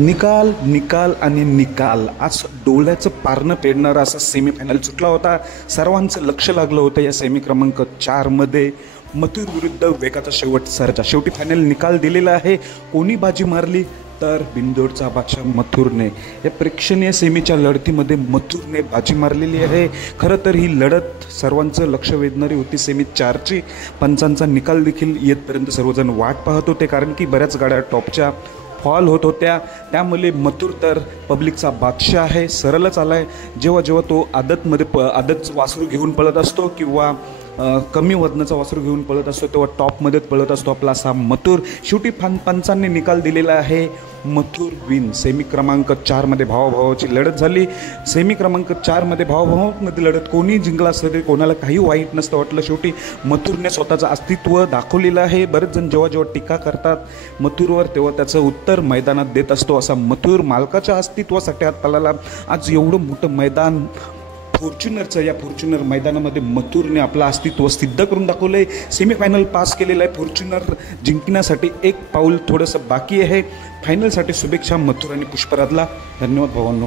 निकाल निकाल आणि निकाल आज डोळ्याचं पारणं पेडणारा असा सेमीफायनल सुटला होता। सर्वांचं लक्ष लागलं होतं या सेमी क्रमांक 4 मध्ये मथुर विरुद्ध वेगाचा शेवट सरजा। शेवटी फायनल निकाल दिलेला आहे। कोणी बाजी मारली तर बिंदोडचा बादशाह मथुरने। या प्रेक्षणीय सेमीच्या लढतीमध्ये मथुरने बाजी मारलेली आहे। खरं तर ही लढत सर्वांचं लक्ष वेधणारी होती। सेमी 4ची पंचांचा निकाल देखील येतपर्यंत सर्वजण वाट पाहत होते, कारण की बऱ्याच गाड्या टॉपच्या फॉल होत होत्या। त्यामुळे मथुर तर पब्लिकचा बादशाह आहे, सरळच आलाय। जेव्हा जेव्हा तो आदतमध्ये आदत वासरू घेऊन पळत असतो किंवा कमी वजनाचा वासरू घेऊन पळत असतो तेव्हा टॉपमध्येच पळत असतो आपला असा मथुर। शेवटी पंचांनी निकाल दिलेला आहे, मथुर विन। सेमी क्रमांक 4 मध्ये भावाभावाची लढत झाली। सेमी क्रमांक 4 मध्ये भावाभावामध्ये लढत कोणी जिंकला असलं तरी कोणाला काही वाईट नसतं वाटलं। शेवटी मथुरने स्वतःचं अस्तित्व दाखवलेलं आहे। बरेच जण जेव्हा जेव्हा टीका करतात मथुरवर तेव्हा त्याचं उत्तर मैदानात देत असतो असा मथुर मालकाच्या अस्तित्वासाठी हात पालाला। आज एवढं मोठं मैदान फॉर्च्युनरचं, या फॉर्च्युनर मैदानामध्ये मथुरने आपलं अस्तित्व सिद्ध करून दाखवलं आहे। सेमीफायनल पास केलेलं आहे। फॉर्च्युनर जिंकण्यासाठी एक पाऊल थोडंसं बाकी आहे। फायनलसाठी शुभेच्छा मथुर आणि पुष्पराजला। धन्यवाद भावांनो।